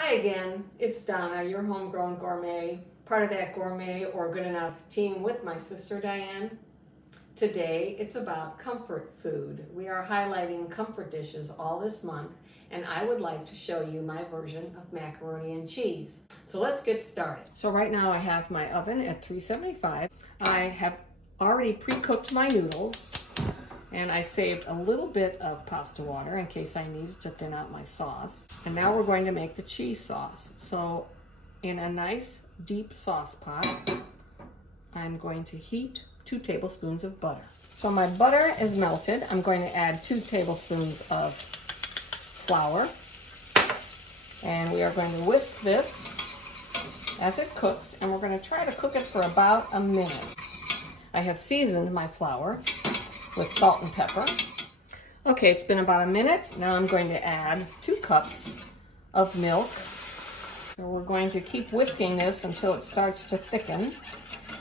Hi again, it's Donna, your homegrown gourmet, part of that gourmet or good enough team with my sister Diane. Today it's about comfort food. We are highlighting comfort dishes all this month, and I would like to show you my version of macaroni and cheese. So let's get started. So right now I have my oven at 375. I have already pre-cooked my noodles, and I saved a little bit of pasta water in case I needed to thin out my sauce. And now we're going to make the cheese sauce. So in a nice deep sauce pot, I'm going to heat 2 tablespoons of butter. So my butter is melted. I'm going to add 2 tablespoons of flour. And we are going to whisk this as it cooks, and we're going to try to cook it for about a minute. I have seasoned my flour with salt and pepper. Okay, it's been about a minute. Now I'm going to add 2 cups of milk. So we're going to keep whisking this until it starts to thicken,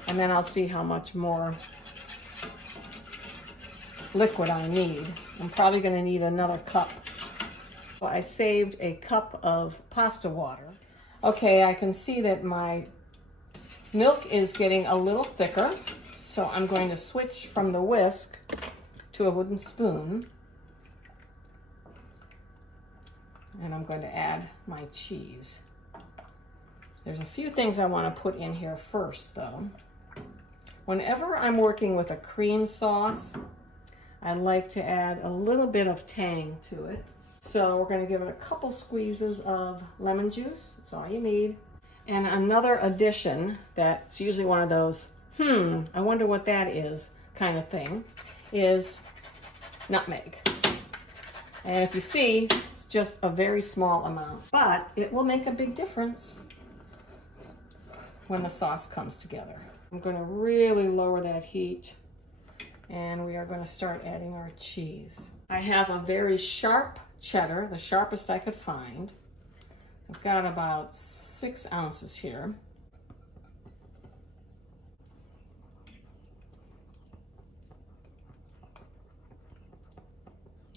and then I'll see how much more liquid I need. I'm probably going to need another cup. So I saved a cup of pasta water. Okay, I can see that my milk is getting a little thicker. So I'm going to switch from the whisk to a wooden spoon, and I'm going to add my cheese. There's a few things I want to put in here first though. Whenever I'm working with a cream sauce, I like to add a little bit of tang to it. So we're going to give it a couple squeezes of lemon juice. That's all you need. And another addition that's usually one of those I wonder what that is kind of thing, is nutmeg. And if you see, it's just a very small amount, but it will make a big difference when the sauce comes together. I'm going to really lower that heat, and we are going to start adding our cheese. I have a very sharp cheddar, the sharpest I could find. I've got about 6 ounces here.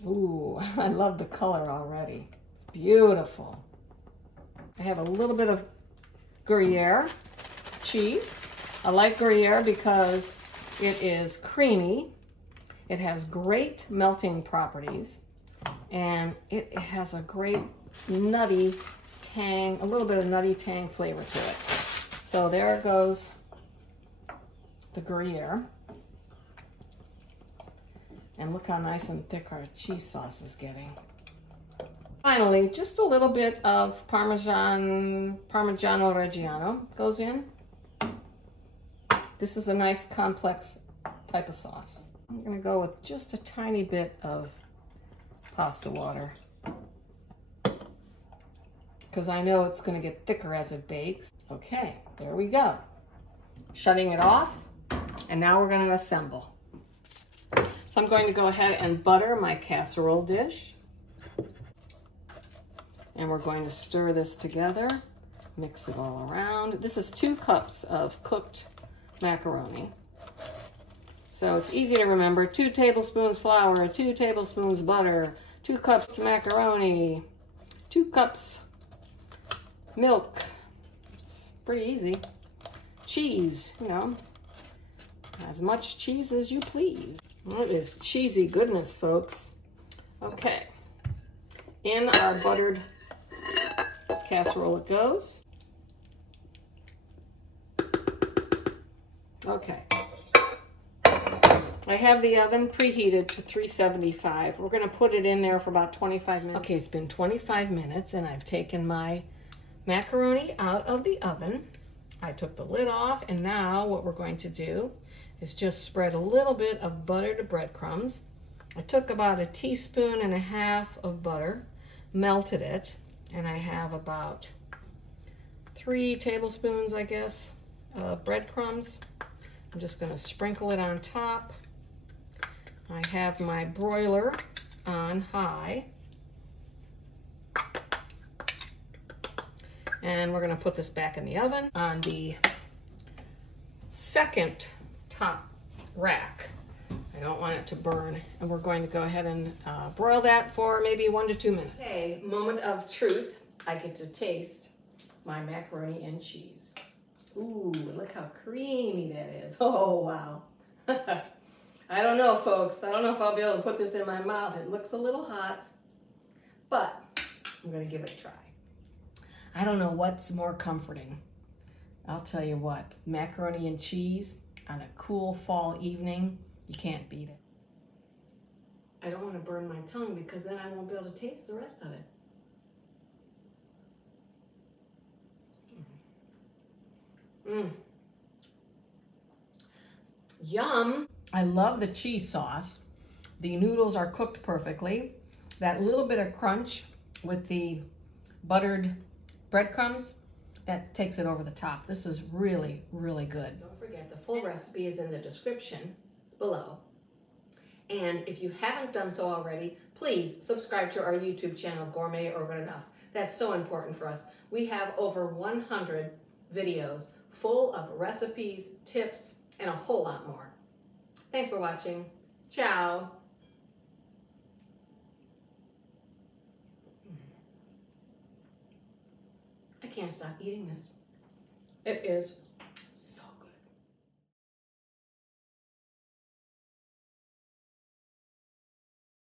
Ooh, I love the color already. It's beautiful. I have a little bit of Gruyere cheese. I like Gruyere because it is creamy, it has great melting properties, and it has a great nutty tang, a little bit of nutty tang flavor to it. So there goes the Gruyere. And look how nice and thick our cheese sauce is getting. Finally, just a little bit of Parmesan Reggiano goes in. This is a nice complex type of sauce. I'm gonna go with just a tiny bit of pasta water, because I know it's gonna get thicker as it bakes. Okay, there we go. Shutting it off, and now we're gonna assemble. So I'm going to go ahead and butter my casserole dish. And we're going to stir this together, mix it all around. This is 2 cups of cooked macaroni. So it's easy to remember: 2 tablespoons flour, 2 tablespoons butter, 2 cups macaroni, 2 cups milk. It's pretty easy. Cheese, you know, as much cheese as you please. It is cheesy goodness, folks. Okay, in our buttered casserole it goes. Okay, I have the oven preheated to 375. We're going to put it in there for about 25 minutes. Okay, it's been 25 minutes, and I've taken my macaroni out of the oven. I took the lid off, and now what we're going to do is just spread a little bit of buttered breadcrumbs. I took about 1.5 teaspoons of butter, melted it, and I have about 3 tablespoons, I guess, of breadcrumbs. I'm just going to sprinkle it on top. I have my broiler on high, and we're going to put this back in the oven on the second top rack. I don't want it to burn, and we're going to go ahead and broil that for maybe 1 to 2 minutes. Okay, moment of truth. I get to taste my macaroni and cheese. Ooh, look how creamy that is. Oh, wow. I don't know, folks. I don't know if I'll be able to put this in my mouth. It looks a little hot, but I'm going to give it a try. I don't know what's more comforting. I'll tell you what, macaroni and cheese on a cool fall evening, you can't beat it. I don't want to burn my tongue because then I won't be able to taste the rest of it. Yum! I love the cheese sauce. The noodles are cooked perfectly. That little bit of crunch with the buttered breadcrumbs, that takes it over the top. This is really, really good. Don't forget, the full recipe is in the description below. And if you haven't done so already, please subscribe to our YouTube channel, Gourmet or Good Enough. That's so important for us. We have over 100 videos full of recipes, tips, and a whole lot more. Thanks for watching. Ciao. I can't stop eating this. It is